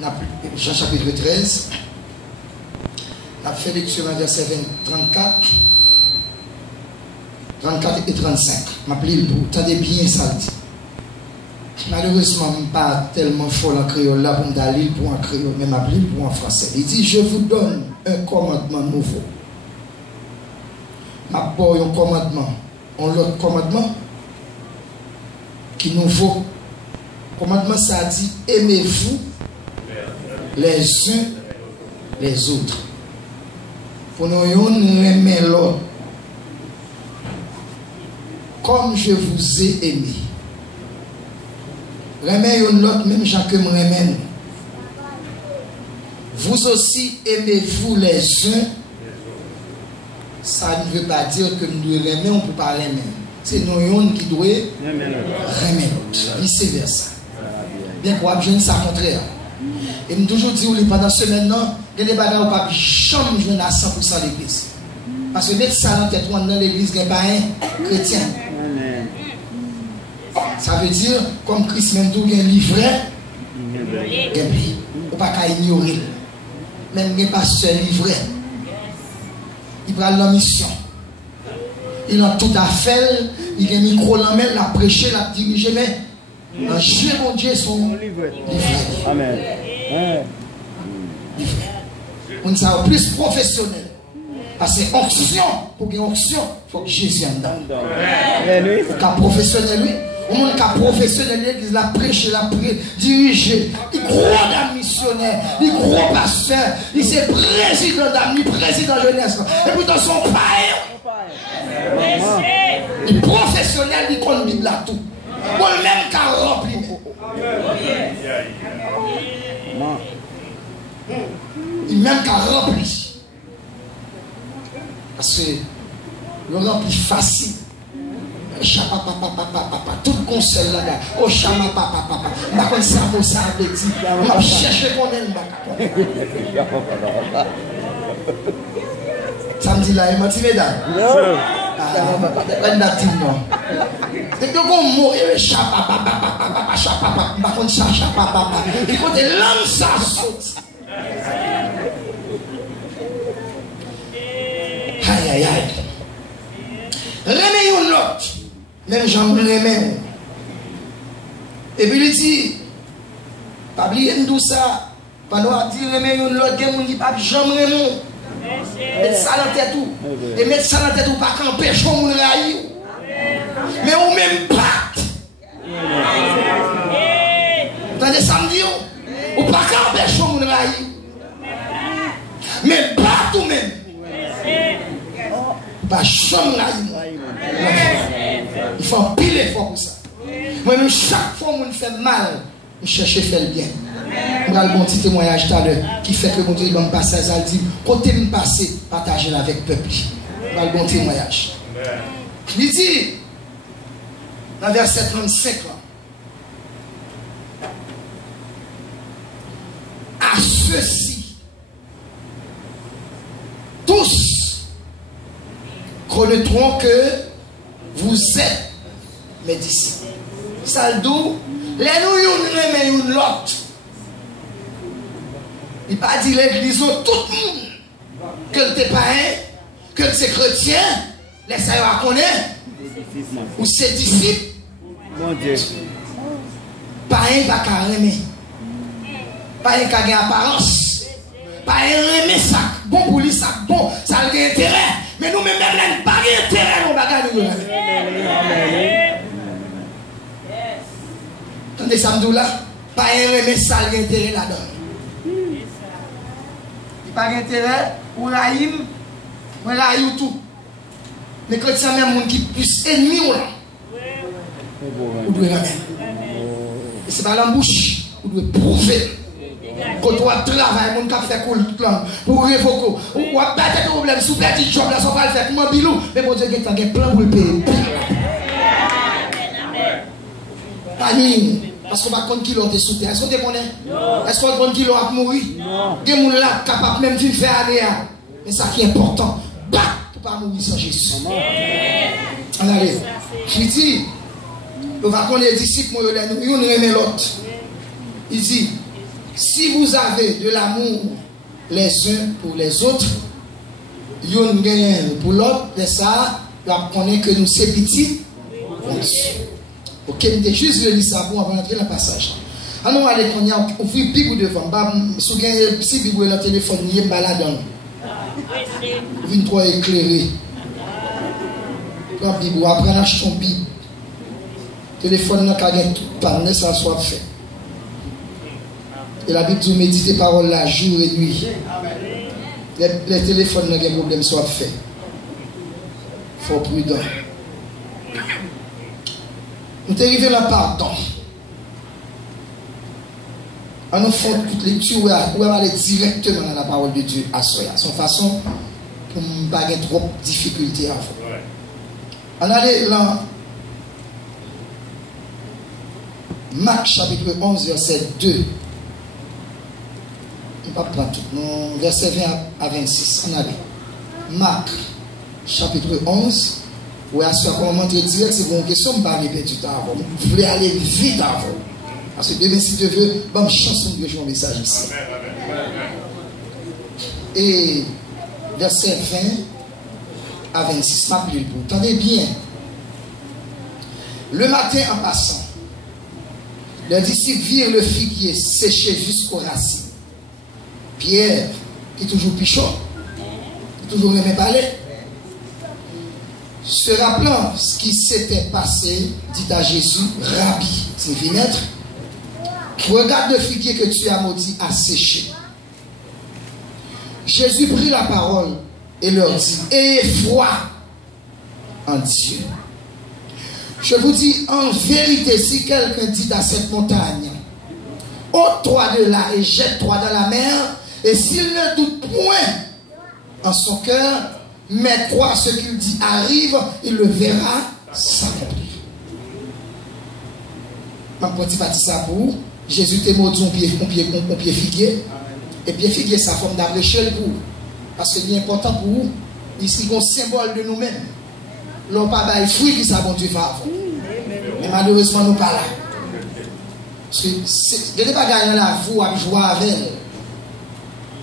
Jean chapitre 13. On a fait lecture dans verset 34 et 35. Je m'appelle pour. Tendez bien ça. Malheureusement, je ne suis pas tellement fort en créole là pour me lire pour en créole, mais je m'appelle pour en français. Il dit, je vous donne un commandement nouveau. Je m'appelle un commandement. Un autre commandement qui est nouveau. Le commandement, ça dit, aimez-vous les uns les autres. Pour nous aimer l'autre. Comme je vous ai aimé. Remets l'autre même gens que me remène. Vous aussi aimez-vous les uns. Ça ne veut pas dire que nous devons aimer, on ne peut pas aimer. C'est nous qui doit aimer l'autre. Vice versa. Bien quoi, je ne sais pas contraire. Et je toujours dit pendant ce maintenant, il y a des bagages où pas jamais jouer à 100% l'église. Parce que mettre ça dans tête dans l'église, il n'y a pas un chrétien. Ça veut dire, comme Christ même tout est livré, il ne peut pas ignorer. Même les pasteurs livrés. Il prend la mission. Il a tout à faire. Il a un micro dans la main, il a prêché, il a dirigé, mais mon Dieu, sont livrés. Amen. On est plus professionnel. Parce que onction, pour qu'il y ait onction, il faut que Jésus en dedans. Il faut qu'un professionnel, lui. Au monde qui est professionnel, l'église l'a prêché, l'a dirigé. Il croit dans le missionnaire, il croit pasteur, il est président d'âme, il président jeunesse. Et puis dans son païen, il est professionnel, il connaît la Bible à tout. Pour le même qui a rempli. Il même qui a rempli. Parce que le rempli facile. Chapa papa, tout le conseil là, oh chama papa, ma comme ça, mon ça veut dire, on cherche qu'on aime samedi là, il m'a dit mesdames. Non. On a dit non. C'est que qu'on mourir chapa papa, ma comme ça chapa papa. Il faut des langues ça saute. Aïe. Remets l'autre. Même j'en remets. Et puis il dit, pas oublier tout ça. Pendant à dire remets l'autre, il dit pas j'en remets. Mettre ça dans la tête tout. Et mettre ça dans la tête tout, pas qu'empêcher mon raï. Mais on même pas. Attendez samedi, ou pas qu'empêcher mon raï. Mais pas tout même. Pas jamais raï. Il faut un pile effort pour ça. Moi-même, chaque fois que je fais mal, je cherche à faire le bien. On a le bon petit témoignage tout à l'heure qui fait que le bon Dieu va me passer, ça dit, côté me passer, partager avec le peuple. On a le bon témoignage. Il dit, dans verset 35, à ceux-ci, tous connaîtront que vous êtes mes disciples. Saldo, les nous une l'autre. Il pas dit l'église tout le monde. Que t'es païen, que t'es chrétien, laissez à connaître. Ou ses disciples. Mon Dieu. Païen pas qu'à remettre. Païen qu'à gagner apparence. Païen remet ça. Bon pour lui, ça bon. Ça a intérêt. Mais nous-mêmes, nous pas d'intérêt dans le bagage. Attendez, samedi là, pas un remède ça l'intérêt là-dedans. Il pas d'intérêt, ou raïm, ou raïm tout. Mais quand c'est même monde qui plus ennemi ou là, ou doit remettre. Et c'est pas la bouche, ou doit prouver. Quand on travaille, mon cap fait cool tout là, pour révoquer, ou à battre des problèmes, sous petit job là, ça va le faire, comment bilou, mais mon Dieu, il y a un plan pour le payer. Parce qu'on va compte qui l'ont sous terre. Est-ce qu'on te connaît? Est-ce qu'on compte qui l'ont mourir? Non. Des gens là capables même de faire aller. Mais ça qui est important, bah, pour ne pas mourir sans Jésus. Allez, je dis, on va connaître les disciples, nous remet l'autre. Il dit, Si vous avez de l'amour les uns pour les autres, yon gagne pour l'autre, mais ça, la connaît que nous c'est petit. Ok, je juste le ça pour avant d'entrer dans le passage. Alors, allez, on a ouvert Bible devant. Si vous avez si Bible dans le téléphone, il y a un balade. Vous venez trop éclairé. Quand Bible, après, on achète ton Bible. Téléphone, on a tout parler, ça soit fait. Et la Bible dit méditer parole là, jour et nuit. Les téléphones, n'a pas de problème, soit fait. Il faut prudent. Nous sommes arrivés là, pardon. On nous fait toute lecture où on va aller directement dans la parole de Dieu à Soya. Son façon pour ne pas avoir trop de difficultés à faire. On allait là. Marc chapitre 11, verset 2. On ne va pas prendre tout. Non, verset 20 à 26. On allait. Marc chapitre 11. Oui, à ce moment direct, c'est une question, je ne vais pas répéter tout avant. Vous voulez aller vite avant. Parce que demain, si Dieu veut, bonne chance de jouer un message ici. Et verset 20 à 26, attendez bien. Le matin en passant, les disciples virent le figuier séché jusqu'aux racines. Pierre, qui est toujours pichot, qui toujours aimé parler, se rappelant ce qui s'était passé, dit à Jésus, Rabbi, c'est maître, regarde le figuier que tu as maudit à sécher. Jésus prit la parole et leur dit, ayez foi en Dieu. Je vous dis en vérité, si quelqu'un dit à cette montagne, ôte-toi de là et jette-toi dans la mer, et s'il ne doute point en son cœur, mais croit ce qu'il dit arrive, il le verra s'accomplir. Ma petite partie ça pour vous. Jésus t'a maudit un pied figuier. Et pied figuier, ça forme d'abrècher pour vous. Parce que c'est important pour vous. Ici, c'est un symbole de nous-mêmes. L'on pas bail fruit qui ça bon Dieu va. Mais malheureusement, nous pas là. Parce que je n'ai pas gagné la vous à jouer avec elle.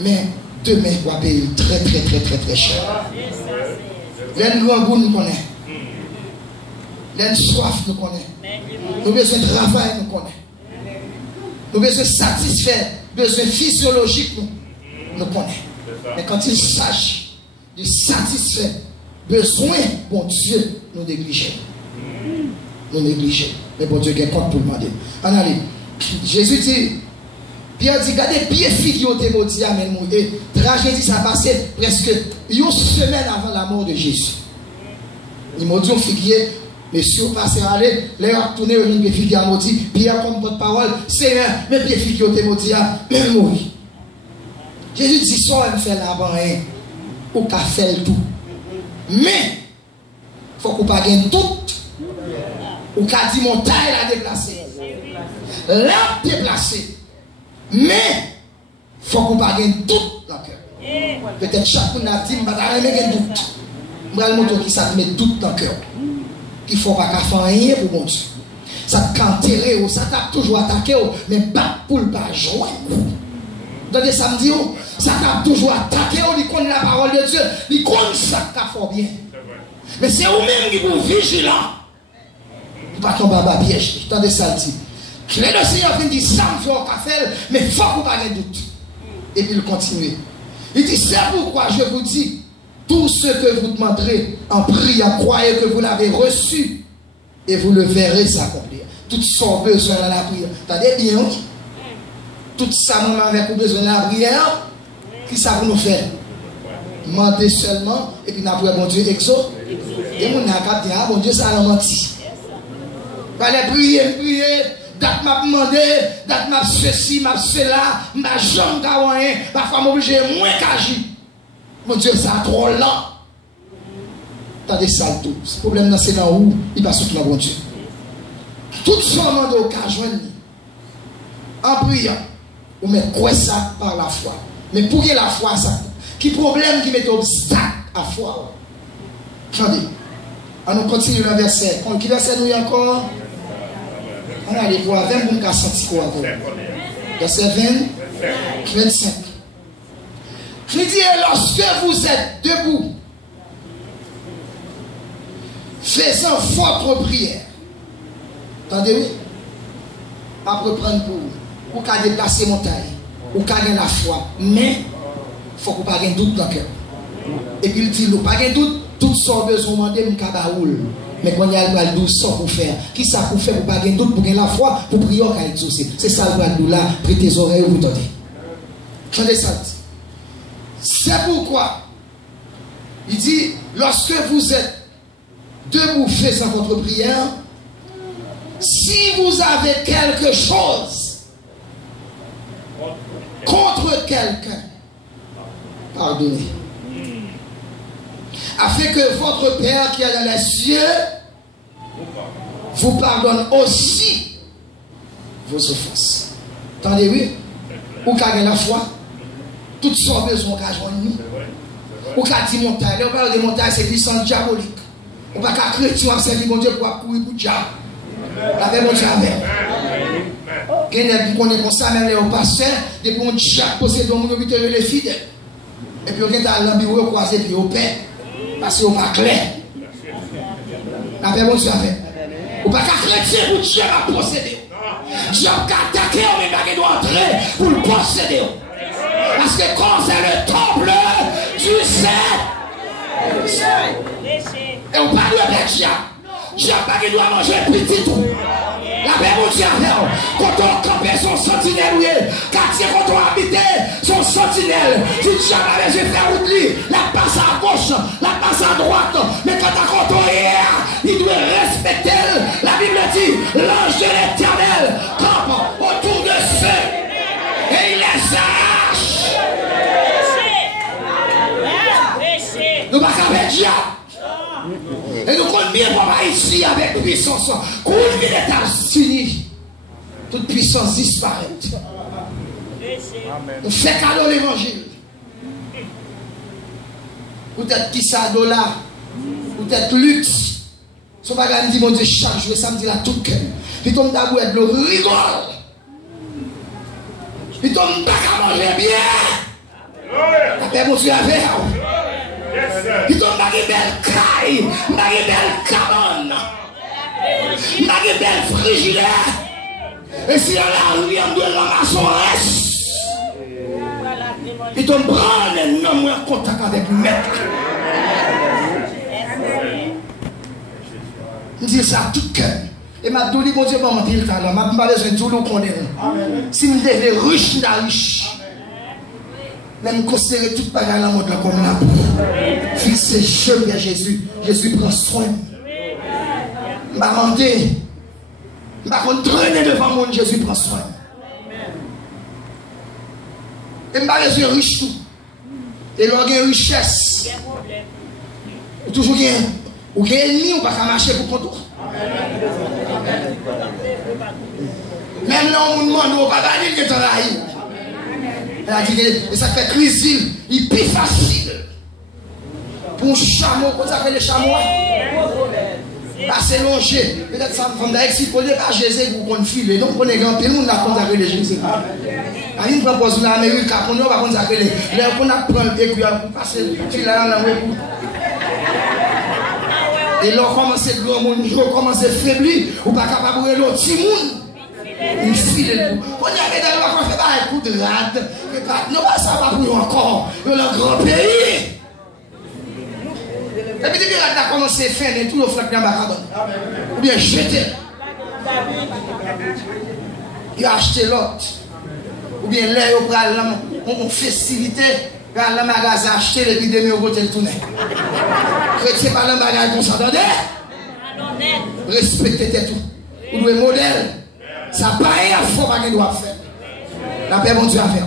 Mais demain, on va payer très très très très très cher. L'un nous nous connaît. L'un soif nous connaît. Nous besoin de travail nous connaît. Nous besoin de satisfaire, besoin physiologique nous connaît. Mais quand il s'agit de satisfaire besoin, bon Dieu, nous négligeons. Nous négligeons. Mais bon Dieu, il compte pour le demander. Allez, Jésus dit, Pierre dit, regardez, pied figuier au maudit à même mouillé. Tragédie, ça a passé presque une semaine avant la mort de Jésus. Il m'a dit, figuier, monsieur, passez à aller, les a tourné au ligne de figuier à maudit, Pierre, comme votre parole, Seigneur, mais pied figuier au maudit à même mourir. Jésus dit, ça, on fait là-bas, ou qu'a fait tout. Mais, il faut qu'on ne pas gagner tout. Ou qu'a dit, mon taille l'a déplacé. L'a déplacé. Mais, il faut qu'on ne pas gagner tout dans le cœur. Peut-être chaque fois, on a dit, je ne vais pas gagner tout. Je vais montrer qui ça met tout dans le cœur. Il ne faut pas faire rien pour mon Dieu. Ça t'a enterré, ça t'a toujours attaqué, mais pas pour le pas joindre. Dans les samedis, ça t'a toujours attaqué, il connaît la parole de Dieu, il connaît ça t'a fort bien. Mais c'est vous-même qui vous vigilant. Pour pas tomber à piège. Attendez ça, dit. Le Seigneur vient dire ça, il faut faire, mais il faut que vous n'ayez pas de doute. Et puis il continue. Il dit, c'est pourquoi je vous dis, tout ce que vous demanderez en priant, croyez que vous l'avez reçu et vous le verrez s'accomplir. Tout son besoin dans la prière. Attendez bien, tout ça, nous avons besoin de la prière. Qui ça pour nous faire? Demander seulement, et puis nous avons bon Dieu exo. Et nous avons capté, ah bon Dieu, ça a menti. Allez prier, date m'a demandé, date m'a ceci, m'a cela, m'a jambe kawaïen, parfois m'a obligé moins qu'agir. Mon Dieu, ça a trop lent. T'as des salles tout. Ce problème c'est dans où il passe tout dans bon Dieu. Tout ce monde au cas joindre en priant. Ou met quoi ça par la foi. Mais pour que la foi, ça, qui problème qui met obstacle à la foi? Attendez. On nous continue le verset. Qui verset nous y encore? On va aller voir 20 pour nous sentir quoi. Verset 20. 25. Je dis, et lorsque vous êtes debout, faisant votre prière. Attendez-vous? Après prendre pour qu'à déplacer montagne, ou qu'à gagner la foi, mais il faut qu'on pas gagner doute dans le cœur. Et puis il dit, pas gagner doute, tout son besoin demander mon cabaroul. Mais quand il y a le douce pour faire, qui ça pour faire pour pas gagner doute, pour gagner la foi, pour prier qu'à exaucer. C'est ça le nous là, prêtez tes oreilles ou vous tentez. Chantez ça. C'est pourquoi il dit, lorsque vous êtes debout faisant votre prière, si vous avez quelque chose contre quelqu'un, pardonnez. Afin que votre Père qui est dans les cieux vous pardonne aussi vos offenses. Attendez, oui? Ou qu'a la foi, toutes sortes de besoins qu'a joindre nous. Ou qu'a dit montagne, on parle de montagne, c'est puissance diabolique. On va qu'à chrétien, on servir mon Dieu pour courir pour le diable. La paix, mon Dieu, avec. On est comme ça, même les pasteurs, depuis on diable possède, on évite les fidèles. Et puis on est à l'ambition, on croise, et puis on paie. Parce qu'on pas clair. La paix, mon Dieu, avec. On va qu'à chrétien pour Dieu à posséder. Dieu a attaqué, on ne va pas entrer pour le posséder. Parce que quand c'est le temple du Saint, et on parle de Dieu. Dieu pas qui doit manger petit tout. La paix, mon Dieu, quand on campait son sentinelle, quartier quand on habitait son sentinelle, si Dieu avait les yeux faire route, la passe à gauche, la passe à droite, mais quand on il doit respecter. La Bible dit, l'ange de l'Éternel campe autour de ceux et il les arrache. Nous ne pouvons pas faire Dieu. Et nous comptons bien pour ici avec puissance. Quand les États-Unis, toute puissance disparaît. On fait cadeau l'évangile. Peut-être qui ça dollar, peut-être luxe. Son bagage dit mon Dieu chaque jour, samedi là tout cœur. Puis ton d'abord le rigole. Puis ton bac à manger bien. La paix mon Dieu avec. Puis ton bac est belle caille, bac est belle cabane. Bac est belle frigidaire. Et si on a rien de ramasser son reste. Puis ton bras n'est non moins en contact avec maître. Je dis ça tout cœur. Et ma douli, mon Dieu, m'a dit le talent. Ma pas besoin de tout le connaître. Si je devais riche, la riche. Même considérer toute bagarre dans le monde comme la boue. Fixer chemin à Jésus. Jésus prend soin. Je m'a demandé. Je m'a traîner devant mon Jésus prend soin. Et je m'a besoin de riche tout. Et là, il y a une richesse. Toujours bien. Ou qu'il y a un ennemi, ou pas qu'à marcher pour contour. Même là, on nous demande, on va pas dire que tu as elle a dit que ça fait crise, il est plus facile. Pour un chameau, qu'on s'appelle le chameau. Assez longé. Peut-être ça me fait expliquer par Jésus pour qu'on file. Non, on est grand pays, on a consacré les Jésus. À une propose dans l'Amérique, on va consacrer les. Là, on a pris le véhicule pour passer le là dans la et là, on commence à grand monde, on commence à faiblir, ou pas capable de l'autre petit monde. Il file le coup. On y avait dans le on fait pas un coup de rade. Non, ça va pour encore. Dans le grand pays. Et puis, depuis qu'on a commencé à faire tout le flac dans la cabane. Ou bien jeter. Il a acheté l'autre. Ou bien là, il a une festivité. Dans le magasin, acheter l'épidémie au côté de tourner. Chrétien par le magasin, vous s'entendez? Respectez tout. Vous devez modèle. Ça n'a pas rien à faire qu'il doit faire. La paix, mon Dieu, à faire.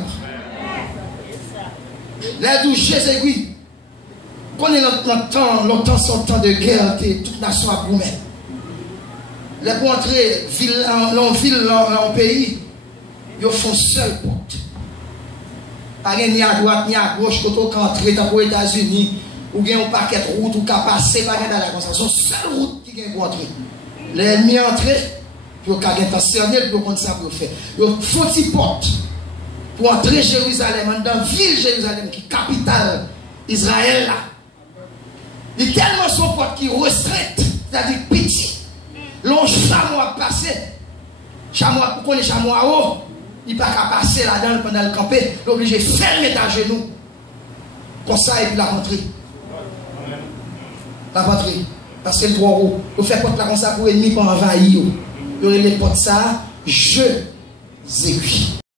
Là, d'où Jésus, oui. Quand on est notre temps, son temps de guerre, toute nation a boumé. Là, pour entrer dans le pays, ils font seul porte. Pas ni à droite ni à gauche, quand on entre aux États-Unis, ou bien un paquet de route, ou qu'à passer, pas dans la construction. C'est seule route qui vient pour entrer. L'ennemi entre, pour qu'à être cerné, pour qu'on ça pour faire. Il faut une porte pour entrer Jérusalem, dans la ville Jérusalem, qui est capitale Israël là. Il y a tellement son porte qui restreinte, c'est-à-dire petit. L'on chameau a passé. Chameau, pour qu'on ait chameau à haut, il n'a pas passer là-dedans pendant le camper. Il est obligé de fermer ta genou. Comme ça, et puis la rentrée. La rentrée. Parce que le droit haut. Vous faites porte là comme ça pour l'ennemi pour envahir. Il y aurait les portes ça, je aiguilles.